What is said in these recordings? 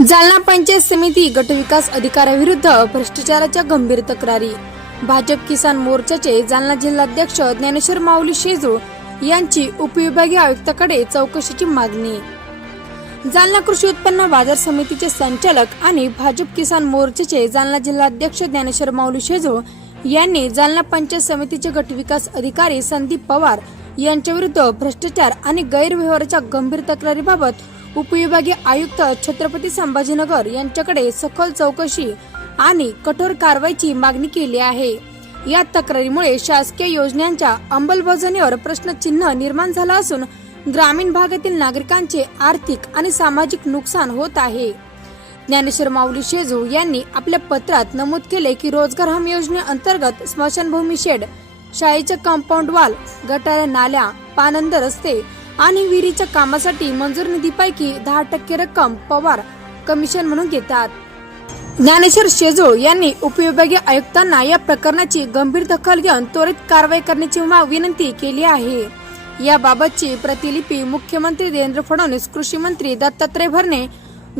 जालना पंचायत समिती गटविकास अधिकाऱ्याविरुद्ध भ्रष्टाचाराच्या गंभीर तक्रारी. भाजप किसान मोर्चाचे जालना जिल्हाध्यक्ष ज्ञानेश्वर माऊली शेजूळ यांची उपविभागीय आयुक्ताकडे चौकशीची मागणी. जालना कृषी उत्पन्न बाजार समितीचे संचालक आणि भाजप किसान मोर्चाचे जालना जिल्हाध्यक्ष ज्ञानेश्वर माऊली शेजूळ यांनी जालना पंचायत समितीचे गटविकास अधिकारी संदीप पवार यांच्याविरुद्ध भ्रष्टाचार आणि गैरव्यवहाराच्या गंभीर तक्रारीबाबत उपविभागीय आयुक्त छत्रपती संभाजीनगर यांच्याकडे सखोल चौकशी आणि कठोर कारवाईची मागणी केली आहे. या तक्रारीमुळे शासकीय योजनांच्या अंमलबजावणीवर प्रश्नचिन्ह निर्माण झालं असून ग्रामीण भागातील नागरिकांचे आर्थिक आणि सामाजिक नुकसान होत आहे. ज्ञानेश्वर माऊली शेजू यांनी आपल्या पत्रात नमूद केले की रोजगार हमी योजनेअंतर्गत स्मशानभूमी शेड शाळेच्या कंपाऊंड वाल गटारे नाल्या पानंद रस्ते आणि विहिरीच्या कामासाठी मंजूर निधीपैकी दहा टक्के रक्कम पवार कमिशन म्हणून घेतात. ज्ञानेश्वर शेजूळ यांनी उपविभागीय आयुक्तांना या प्रकरणाची गंभीर दखल घेऊन त्वरित कारवाई करण्याची विनंती केली आहे. याबाबतची प्रतिलिपी मुख्यमंत्री देवेंद्र फडणवीस कृषी मंत्री दत्तात्रय भरणे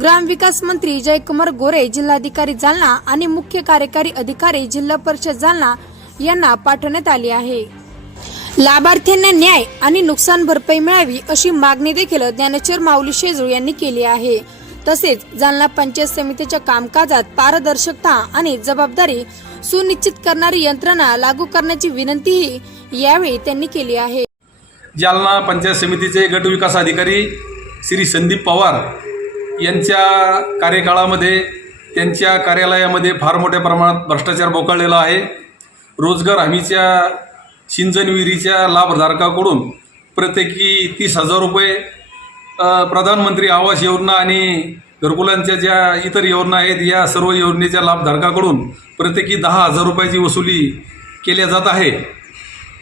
ग्रामविकास मंत्री जयकुमार गोरे जिल्हाधिकारी जालना आणि मुख्य कार्यकारी अधिकारी जिल्हा परिषद जालना यांना पाठवण्यात आली आहे. लाभार्थ्यांना न्याय आणि नुकसान भरपाई मिळावी अशी मागणी देखील ज्ञानेश्वर माऊली शेजू यांनी केली आहे. तसेच जालना पंचायत समितीच्या कामकाजात पारदर्शकता आणि जबाबदारी सुनिश्चित करणारी यंत्रणा लागू करण्याची विनंतीही यावेळी त्यांनी केली आहे. जालना पंचायत समितीचे गट विकास अधिकारी श्री संदीप पवार यांच्या कार्यकाळामध्ये त्यांच्या कार्यालयामध्ये फार मोठ्या प्रमाणात भ्रष्टाचार बोकाळलेला आहे. रोजगार हमीच्या सिंचन विहिरीच्या लाभधारकाकडून प्रत्येकी तीस हजार रुपये प्रधानमंत्री आवास योजना आणि घरकुलांच्या ज्या इतर योजना आहेत या सर्व योजनेच्या लाभधारकाकडून प्रत्येकी दहा हजार रुपयाची वसुली केल्या जात आहे.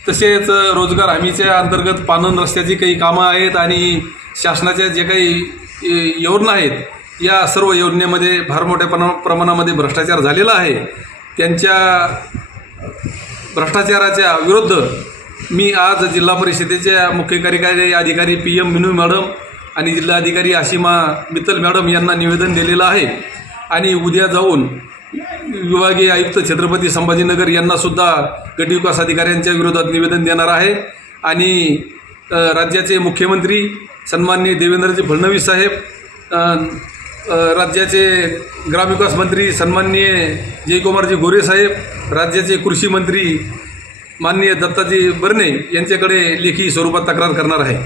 तसेच रोजगार हमीच्या अंतर्गत पानन रस्त्याची काही कामं आहेत आणि शासनाच्या जे काही योजना आहेत या सर्व योजनेमध्ये फार मोठ्या प्रमा प्रमाणामध्ये भ्रष्टाचार झालेला आहे. त्यांच्या भ्रष्टाचाराच्या विरुद्ध मी आज जिल्हा परिषदेच्या मुख्य कार्यकारी अधिकारी पी एम मिनू मॅडम आणि जिल्हाधिकारी आशिमा मित्तल मॅडम यांना निवेदन दिलेलं आहे. आणि उद्या जाऊन विभागीय आयुक्त छत्रपती संभाजीनगर यांनासुद्धा गटविकास अधिकाऱ्यांच्या विरोधात निवेदन देणार आहे. आणि राज्याचे मुख्यमंत्री सन्माननीय देवेंद्रजी फडणवीस साहेब राज्याचे ग्रामविकास मंत्री सन्माननीय जयकुमारजी गोरे साहेब राज्याचे कृषी मंत्री माननीय दत्ताजी बर्ने यांच्याकडे लेखी स्वरूपात तक्रार करणार आहे.